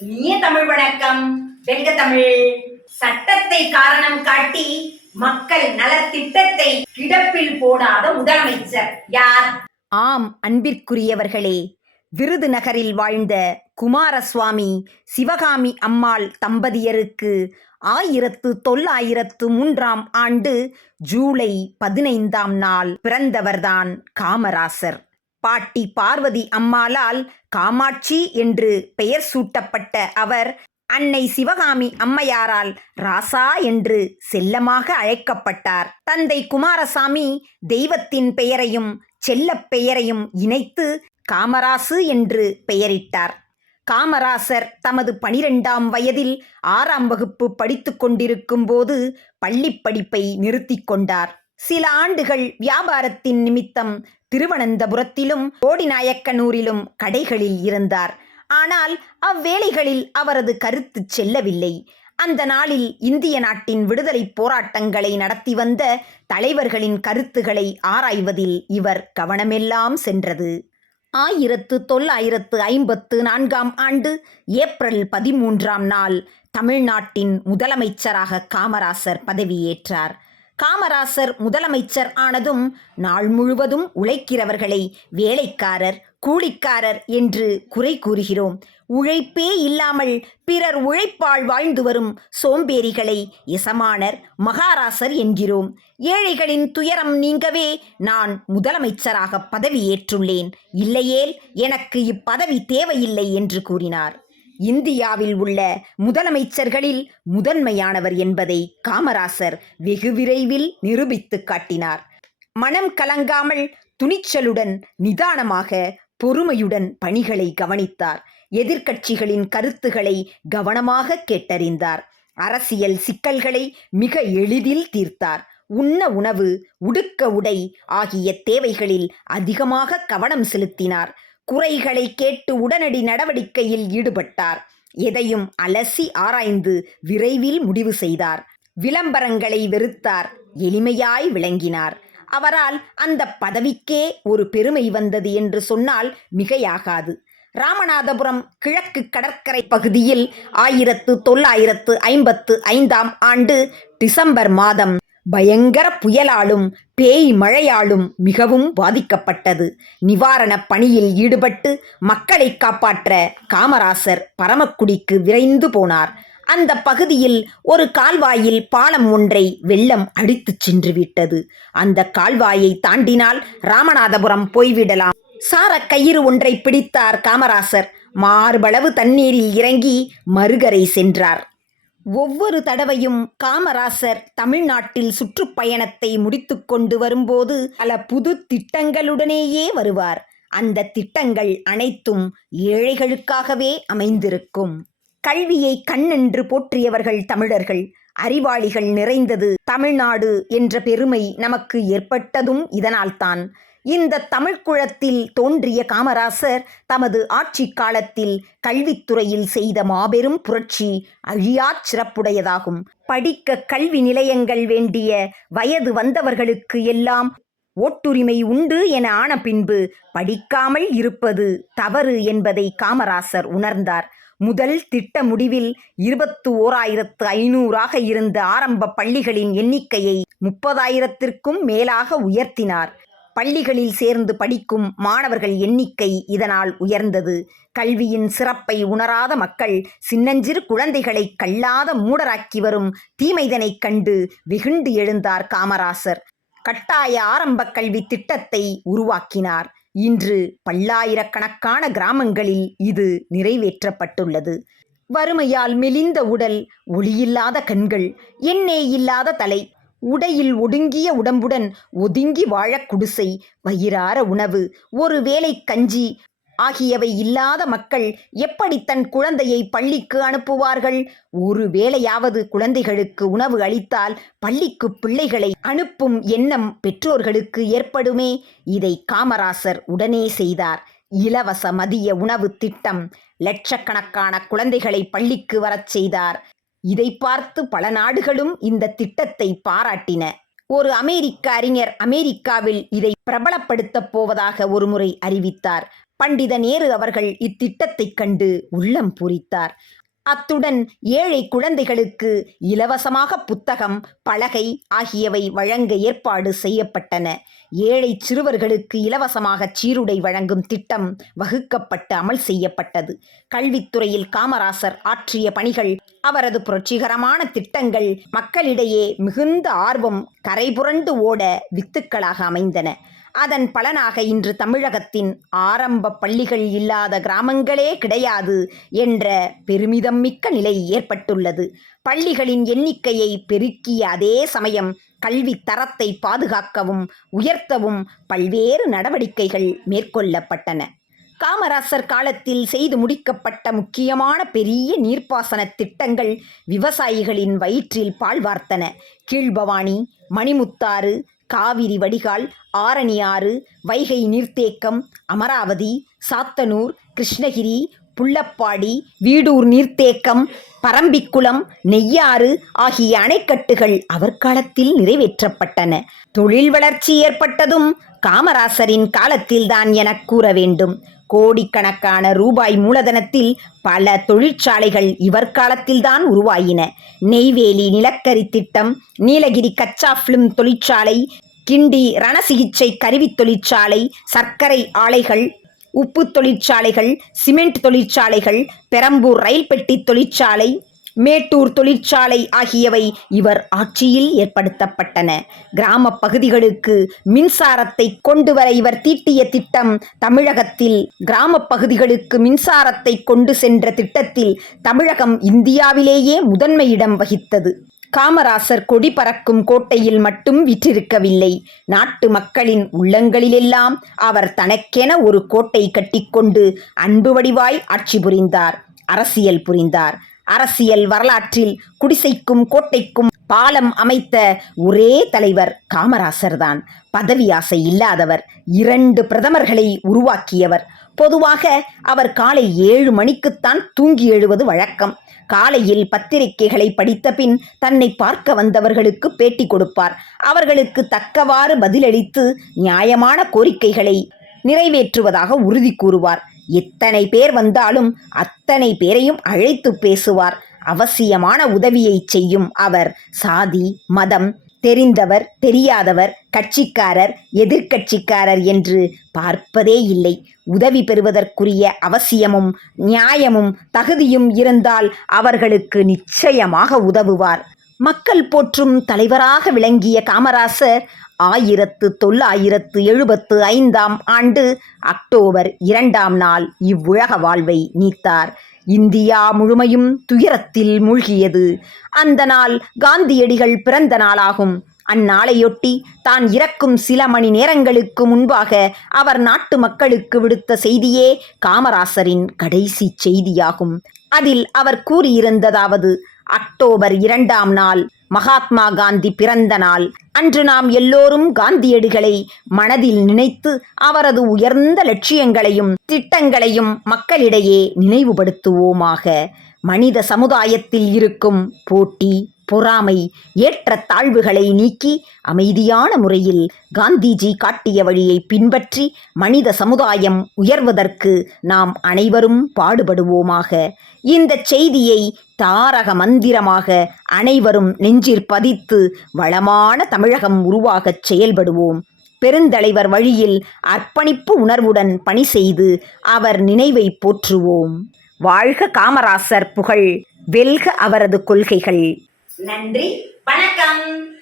இனிய தமிழ் வணக்கம். வெல்க தமிழ். சட்டத்தை காரணம் காட்டி மக்கள் நலத்திட்டத்தை கிடப்பில் போடாத முதலமைச்சர். யார்? ஆம் அன்பிற்குரியவர்களே. விருதுநகரில் வாழ்ந்த குமாரசுவாமி சிவகாமி அம்மாள் தம்பதியருக்கு ஆயிரத்து தொள்ளாயிரத்து மூன்றாம் ஆண்டு ஜூலை பதினைந்தாம் நாள் பிறந்தவர்தான் காமராசர். பாட்டி பார்வதி அம்மாளால் காமாட்சி என்று பெயர் சூட்டப்பட்ட அவர் அன்னை சிவகாமி அம்மையாரால் ராசா என்று செல்லமாக அழைக்கப்பட்டார். தந்தை குமாரசாமி தெய்வத்தின் பெயரையும் செல்லப் பெயரையும் இணைத்து காமராசு என்று பெயரிட்டார். காமராசர் தமது பனிரெண்டாம் வயதில் ஆறாம் வகுப்பு படித்துக் கொண்டிருக்கும் போது பள்ளிப்படிப்பை நிறுத்தி நிறுத்திக் கொண்டார். சில ஆண்டுகள் வியாபாரத்தின் நிமித்தம் திருவனந்தபுரத்திலும் கோடிநாயக்கனூரிலும் கடைகளில் இருந்தார். ஆனால் அவ்வேளைகளில் அவரது கருத்து செல்லவில்லை. அந்த நாளில் இந்திய நாட்டின் விடுதலைப் போராட்டங்களை நடத்தி வந்த தலைவர்களின் கருத்துகளை ஆராய்வதில் இவர் கவனமெல்லாம் சென்றது. ஆயிரத்து தொள்ளாயிரத்து ஐம்பத்து நான்காம் ஆண்டு ஏப்ரல் பதிமூன்றாம் நாள் தமிழ்நாட்டின் முதலமைச்சராக காமராசர் பதவியேற்றார். காமராசர் முதலமைச்சர் ஆனதும் நாள் முழுவதும் உழைக்கிறவர்களை வேலைக்காரர் கூலிக்காரர் என்று குறை கூறுகிறோம். உழைப்பே இல்லாமல் பிறர் உழைப்பால் வாழ்ந்து வரும் சோம்பேறிகளை எசமானர் மகாராசர் என்கிறோம். ஏழைகளின் துயரம் நீங்கவே நான் முதலமைச்சராக பதவியேற்றுள்ளேன். இல்லையேல் எனக்கு இப்பதவி தேவையில்லை என்று கூறினார். இந்தியாவில் உள்ள முதலமைச்சர்களில் முதன்மையானவர் என்பதை காமராசர் வெகு விரைவில் நிரூபித்து காட்டினார். மனம் கலங்காமல் துணிச்சலுடன் நிதானமாக பொறுமையுடன் பணிகளை கவனித்தார். எதிர்க்கட்சிகளின் கருத்துகளை கவனமாக கேட்டறிந்தார். அரசியல் சிக்கல்களை மிக எளிதில் தீர்த்தார். உண்ண உணவு உடுக்க உடை ஆகிய தேவைகளில் அதிகமாக கவனம் செலுத்தினார். குறைகளை கேட்டு உடனடி நடவடிக்கையில் ஈடுபட்டார். எதையும் அலசி ஆராய்ந்து விரைவில் முடிவு செய்தார். விளம்பரங்களை வெறுத்தார். எளிமையாய் விளங்கினார். அவரால் அந்த பதவிக்கே ஒரு பெருமை வந்தது என்று சொன்னால் மிகையாகாது. ராமநாதபுரம் கிழக்கு கடற்கரை பகுதியில் ஆயிரத்து தொள்ளாயிரத்து ஐம்பத்து ஐந்தாம் ஆண்டு டிசம்பர் மாதம் பயங்கர புயலாலும் பேய் மழையாலும் மிகவும் பாதிக்கப்பட்டது. நிவாரணப் பணியில் ஈடுபட்டு மக்களை காப்பாற்ற காமராசர் பரமக்குடிக்கு விரைந்து போனார். அந்த பகுதியில் ஒரு கால்வாயில் பாலம் ஒன்றை வெள்ளம் அடித்துச் சென்று விட்டது. அந்த கால்வாயை தாண்டினால் ராமநாதபுரம் போய்விடலாம். சார கயிறு ஒன்றை பிடித்தார் காமராசர். மார்பளவு தண்ணீரில் இறங்கி மறுகரை சென்றார். ஒவ்வொரு தடவையும் காமராசர் தமிழ்நாட்டில் சுற்றுப்பயணத்தை முடித்துக்கொண்டு வரும்போது பல புது திட்டங்களுடனேயே வருவார். அந்த திட்டங்கள் அனைத்தும் ஏழைகளுக்காகவே அமைந்திருக்கும். கல்வியை கண்ணென்று போற்றியவர்கள் தமிழர்கள். அறிவாளிகள் நிறைந்தது தமிழ்நாடு என்ற பெருமை நமக்கு ஏற்பட்டதும் இதனால்தான். இந்த தமிழ்க்குளத்தில் தோன்றிய காமராசர் தமது ஆட்சி காலத்தில் கல்வித்துறையில் செய்த மாபெரும் புரட்சி அழியாச் சிறப்புடையதாகும். படிக்க கல்வி நிலையங்கள் வேண்டிய வயது வந்தவர்களுக்கு எல்லாம் ஓட்டுரிமை உண்டு என ஆன பின்பு படிக்காமல் இருப்பது தவறு என்பதை காமராசர் உணர்ந்தார். முதல் திட்ட முடிவில் இருபத்து ஓராயிரத்து ஐநூறாக இருந்த ஆரம்ப பள்ளிகளின் எண்ணிக்கையை முப்பதாயிரத்திற்கும் மேலாக உயர்த்தினார். பள்ளிகளில் சேர்ந்து படிக்கும் மாணவர்கள் எண்ணிக்கை இதனால் உயர்ந்தது. கல்வியின் சிறப்பை உணராத மக்கள் சின்னஞ்சிறு குழந்தைகளை கல்லாத மூடராக்கி வரும் தீமைதனைக் கண்டு வெகுண்டு எழுந்தார் காமராசர். கட்டாய ஆரம்ப கல்வி திட்டத்தை உருவாக்கினார். இன்று பல்லாயிரக்கணக்கான கிராமங்களில் இது நிறைவேற்றப்பட்டுள்ளது. வறுமையால் மெலிந்த உடல் ஒளியில்லாத கண்கள் எண்ணே இல்லாத தலை உடையில் ஒடுங்கிய உடம்புடன் ஒதுங்கி வாழக் குடிசை வயிறார உணவு ஒரு வேளை கஞ்சி ஆகியவை இல்லாத மக்கள் எப்படி தன் குழந்தையை பள்ளிக்கு அனுப்புவார்கள்? ஒரு வேளையாவது குழந்தைகளுக்கு உணவு அளித்தால் பள்ளிக்கு பிள்ளைகளை அனுப்பும் எண்ணம் பெற்றோர்களுக்கு ஏற்படுமே? இதை காமராசர் உடனே செய்தார். இலவச மதிய உணவு திட்டம் லட்சக்கணக்கான குழந்தைகளை பள்ளிக்கு வரச் செய்தார். இதை பார்த்து பல நாடுகளும் இந்த திட்டத்தை பாராட்டின. ஒரு அமெரிக்க அறிஞர் அமெரிக்காவில் இதை பிரபலப்படுத்தப் போவதாக ஒருமுறை அறிவித்தார். பண்டித நேரு அவர்கள் இத்திட்டத்தைக் கண்டு உள்ளம் பூரித்தார். அத்துடன் ஏழை குழந்தைகளுக்கு இலவசமாக புத்தகம் பலகை ஆகியவை வழங்க ஏற்பாடு செய்யப்பட்டன. ஏழை சிறுவர்களுக்கு இலவசமாக சீருடை வழங்கும் திட்டம் வகுக்கப்பட்டு அமல் செய்யப்பட்டது. கல்வித்துறையில் காமராசர் ஆற்றிய பணிகள் அவரது புரட்சிகரமான திட்டங்கள் மக்களிடையே மிகுந்த ஆர்வம் கரைபுரண்டு ஓட வித்துக்களாக அமைந்தன. அதன் பலனாக இன்று தமிழகத்தின் ஆரம்ப பள்ளிகள் இல்லாத கிராமங்களே கிடையாது என்ற பெருமிதம் மிக்க நிலை ஏற்பட்டுள்ளது. பள்ளிகளின் எண்ணிக்கையை பெருக்கிய அதே சமயம் கல்வி தரத்தை பாதுகாக்கவும் உயர்த்தவும் பல்வேறு நடவடிக்கைகள் மேற்கொள்ளப்பட்டன. காமராசர் காலத்தில் செய்து முடிக்கப்பட்ட முக்கியமான பெரிய நீர்ப்பாசன திட்டங்கள் விவசாயிகளின் வயிற்றில் பால் வார்த்தன. கீழ்பவானி மணிமுத்தாறு காவிரி வடிகால் ஆரணி ஆறு வைகை நீர்த்தேக்கம் அமராவதி சாத்தனூர் கிருஷ்ணகிரி புள்ளப்பாடி வீடூர் நீர்த்தேக்கம் பரம்பிக்குளம் நெய்யாறு ஆகிய அணைக்கட்டுகள் அவர் காலத்தில் நிறைவேற்றப்பட்டன. தொழில் வளர்ச்சி ஏற்பட்டதும் காமராசரின் காலத்தில்தான் எனக் கூற வேண்டும். கோடிக்கணக்கான ரூபாய் மூலதனத்தில் பல தொழிற்சாலைகள் இவர் காலத்தில்தான் உருவாயின. நெய்வேலி நிலக்கரி திட்டம் நீலகிரி கச்சா ஃபிலிம் தொழிற்சாலை கிண்டி ரணசிகிச்சை கருவித் தொழிற்சாலை சர்க்கரை ஆலைகள் உப்பு தொழிற்சாலைகள் சிமெண்ட் தொழிற்சாலைகள் பெரம்பூர் ரயில் பெட்டி தொழிற்சாலை மேட்டூர் தொழிற்சாலை ஆகியவை இவர் ஆட்சியில் ஏற்படுத்தப்பட்டன. கிராம பகுதிகளுக்கு மின்சாரத்தை கொண்டு வர இவர் தீட்டிய திட்டம் தமிழகத்தில் கிராம பகுதிகளுக்கு மின்சாரத்தை கொண்டு சென்ற திட்டத்தில் தமிழகம் இந்தியாவிலேயே முதன்மையிடம் வகித்தது. காமராசர் கொடி பறக்கும் கோட்டையில் மட்டும் விற்றிருக்கவில்லை. நாட்டு மக்களின் உள்ளங்களிலெல்லாம் அவர் தனக்கென ஒரு கோட்டை கட்டிக்கொண்டு அன்பு வடிவாய் ஆட்சி புரிந்தார் அரசியல் புரிந்தார். அரசியல் வரலாற்றில் குடிசைக்கும் கோட்டைக்கும் பாலம் அமைத்த ஒரே தலைவர் காமராசர்தான். பதவி ஆசை இல்லாதவர் இரண்டு பிரதமர்களை உருவாக்கியவர். பொதுவாக அவர் காலை ஏழு மணிக்குத்தான் தூங்கி எழுவது வழக்கம். காலையில் பத்திரிகைகளை படித்த பின் தன்னை பார்க்க வந்தவர்களுக்கு பேட்டி கொடுப்பார். அவர்களுக்கு தக்கவாறு பதிலளித்து நியாயமான கோரிக்கைகளை நிறைவேற்றுவதாக உறுதி கூறுவார். எத்தனை பேர் வந்தாலும் அத்தனை பேரையும் அழைத்து பேசுவார். அவசியமான உதவியை செய்யும் அவர் சாதி மதம் தெரிந்தவர் தெரியாதவர் கட்சிக்காரர் எதிர்க்கட்சிக்காரர் என்று பார்ப்பதே இல்லை. உதவி பெறுவதற்குரிய அவசியமும் நியாயமும் தகுதியும் இருந்தால் அவர்களுக்கு நிச்சயமாக உதவுவார். மக்கள் போற்றும் தலைவராக விளங்கிய காமராசர் ஆயிரத்து தொள்ளாயிரத்து எழுபத்து ஐந்தாம் ஆண்டு அக்டோபர் இரண்டாம் நாள் இவ்வுலக வாழ்வை நீத்தார். இந்தியா முழுமையும் துயரத்தில் மூழ்கியது. அந்த நாள் காந்தியடிகள் பிறந்த நாளாகும். அந்நாளையொட்டி தான் இறக்கும் சில மணி நேரங்களுக்கு முன்பாக அவர் நாட்டு மக்களுக்கு விடுத்த செய்தியே காமராசரின் கடைசி செய்தியாகும். அதில் அவர் கூறியிருந்ததாவது அக்டோபர் இரண்டாம் நாள் மகாத்மா காந்தி பிறந்த நாள். அன்று நாம் எல்லோரும் காந்தியடிகளை மனதில் நினைத்து அவரது உயர்ந்த லட்சியங்களையும் திட்டங்களையும் மக்களிடையே நினைவுபடுத்துவோமாக. மனித சமுதாயத்தில் இருக்கும் போட்டி பொறாமை ஏற்ற தாழ்வுகளை நீக்கி அமைதியான முறையில் காந்திஜி காட்டிய வழியை பின்பற்றி மனித சமுதாயம் உயர்வதற்கு நாம் அனைவரும் பாடுபடுவோமாக. இந்த செய்தியை தாரக மந்திரமாக அனைவரும் நெஞ்சிற் பதித்து வளமான தமிழகம் உருவாகச் செயல்படுவோம். பெருந்தலைவர் வழியில் அர்ப்பணிப்பு உணர்வுடன் பணி செய்து அவர் நினைவை போற்றுவோம். வாழ்க காமராசர் புகழ். வெல்க அவரது கொள்கைகள். நன்றி. வணக்கம்.